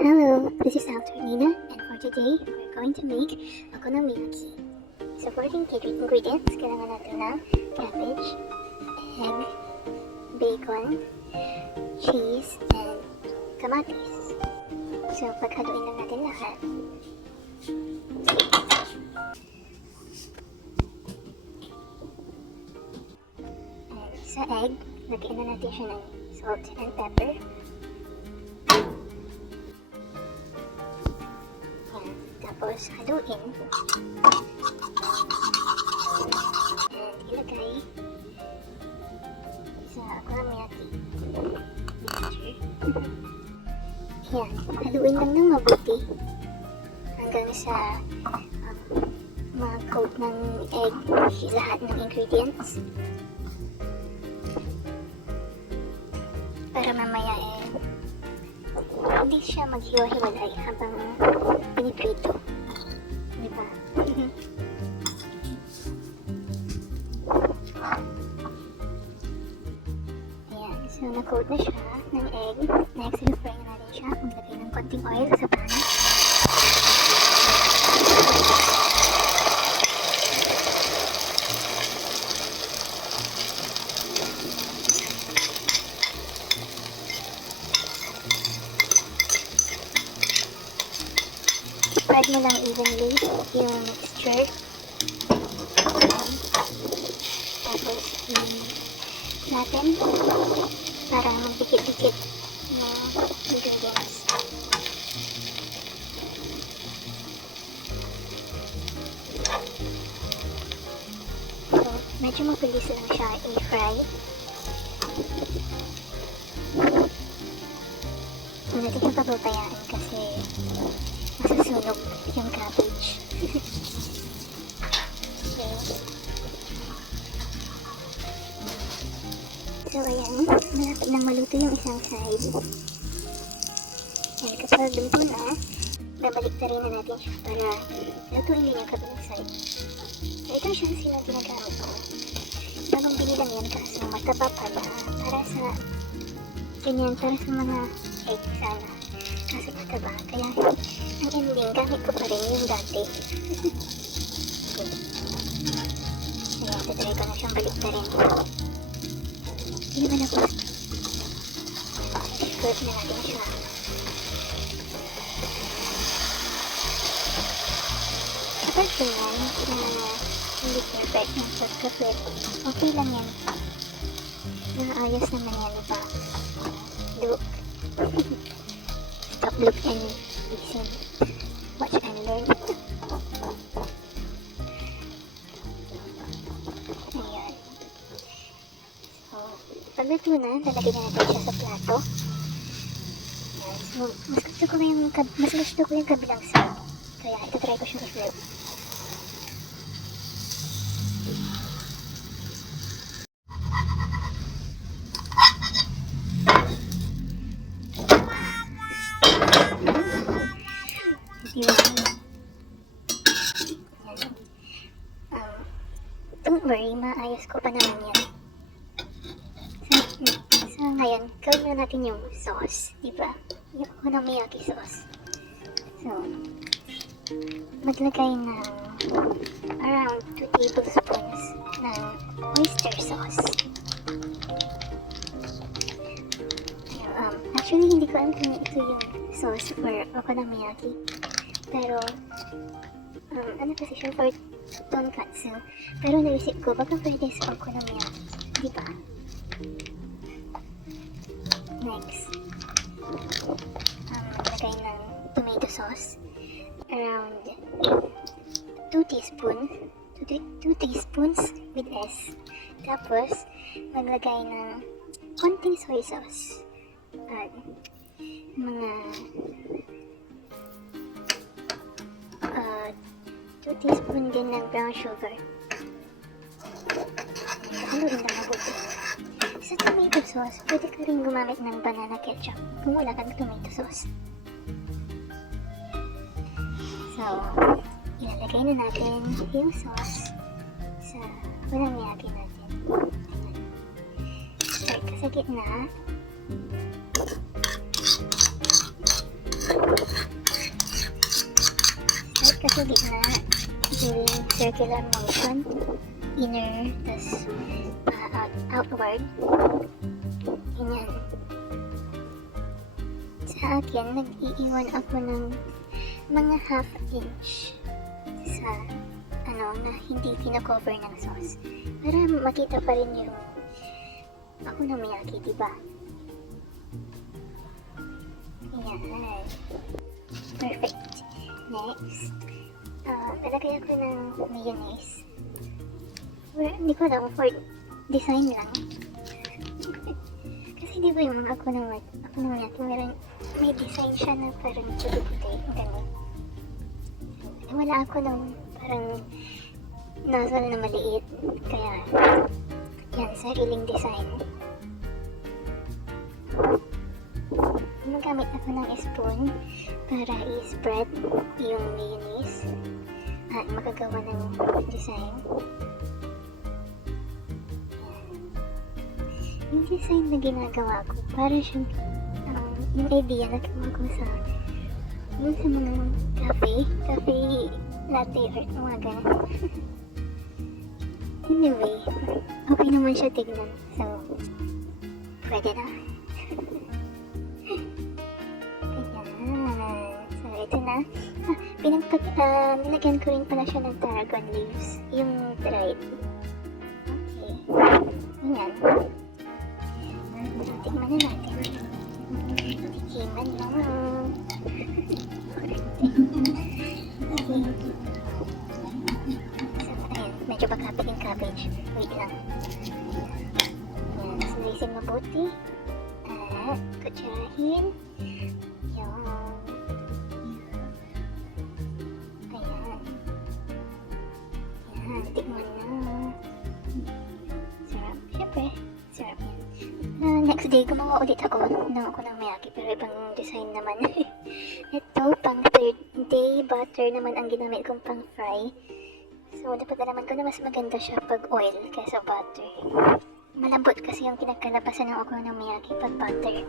Hello, this is Nina, and for today, we're going to make Okonomiyaki. So for the ingredients, kailangan natin ng cabbage, egg, bacon, cheese, and kamatis. So paghaluin lang natin lahat. And sa egg, lagyan na natin siya ng salt and pepper. Tapos haluin and ilagay sa okonomiyaki mixture. Yan, haluin lang ng mabuti hanggang sa mag-coat ng egg lahat ng ingredients para mamaya hindi siya maghiwa-hiwalay habang piniprito. Diba? Ayan. So, na-coat na siya ng egg. Next, i-fry na natin siya. Maglagay ng konting oil sa pan. Spread mo lang evenly yung mixture. Tapos natin para magdikit-dikit na ingredients. So, medyo mabilis lang siya i-fry. Huwag natin yung pababayaan kasi masusunog yung cabbage. Okay. So ayan, malapit nang maluto yung isang side. And kapag luto na, babalik na rin na natin siya para lutuin din yung kabilang side. So ito siya silang ginagamit ko. Bagong binilang yan kaso mataba pa ba para sa ganyan, para sa mga egg sana. Kasi mataba, kaya ang ending, gamit ko pa rin yung dati. Kaya, tatry ko na siyang balik na rin. Hindi ba na po? Squirt na natin siya. Kapag ganyan, na hindi perfect yung pagka-flip, okay lang yan. Naayos naman yan, diba? Look. Stop, look, and listen. Watch and learn. Ayan. So, pagluto na, lalagay na natin siya sa plato. Ayan. So, mas gusto ko yung kabilang side. Kaya, ito try ko siyang i-flip. Don't worry, maayos ko pa naman yan. So ngayon, gawin na natin yung sauce, diba? Yung okonomiyaki sauce. So, maglagay ng around 2 tablespoons ng oyster sauce. Actually, hindi ko alam kung ito yung sauce for okonomiyaki. Pero, ano kasi siya for tonkatsu. Pero naisip ko, baka pwede sa okonomiyaki. Diba? Next, maglagay ng tomato sauce. Around 2 teaspoons with S. Tapos, maglagay ng konting soy sauce. Mga 2 teaspoon din ng brown sugar. Haluin lang mabuti. Sa tomato sauce, pwede ka rin gumamit ng banana ketchup kung wala kang tomato sauce. So, ilalagay na natin yung sauce sa okonomiyaki natin. Start ka sa gitna. Kasi gitna, gawing circular motion. Inner, tas outward. Ganyan. Sa akin, nag-iiwan ako ng mga half inch sa na hindi kinakover ng sauce. Para makita pa rin yung Okonomiyaki, diba? Ayan. Perfect. Next, lalagay ako ng mayonnaise. Hindi ko alam, for design lang. Kasi di ba yung mga Okonomiyaki, may design siya na parang puti-puti. Ganun. Wala ako ng parang nozzle na maliit. Kaya, yan, sariling design. Magamit ako ng spoon para i-spread yung mayonnaise at makagawa ng design. Yung design na ginagawa ko, para siyang yung idea na gawa ko sa mga cafe latte art, mga ganun. Anyway, okay naman siya tignan, so pwede na. So ito na. Nilagyan ko rin pala siya ng Taragon leaves, yung dried. Okay, ganyan. Tikman na natin. Tikiman na. Okay. So, ayan, medyo bakapit yung cabbage. Wait lang. Ayan, sulisin mabuti. At kutsarahin. Ayan. Ayan. Ayan, tikman na. Sarap. Siyempre, sarap yan. Next day, gumawa ulit ako ng Okonomiyaki, pero ibang design naman. Ito, pang third day, butter naman ang ginamit kong pang fry. So, napagalaman ko na mas maganda siya pag oil kaysa butter. Malambot kasi yung pinagkalabasan ng Okonomiyaki pag butter.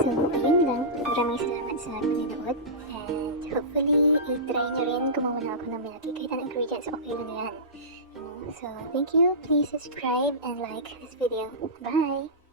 So, ayun lang. Maraming salamat sa panonood. And hopefully, i-try nyo rin gumawa ng Okonomiyaki. Kahit ang ingredients, okay lang yan. So, thank you. Please subscribe and like this video. Bye!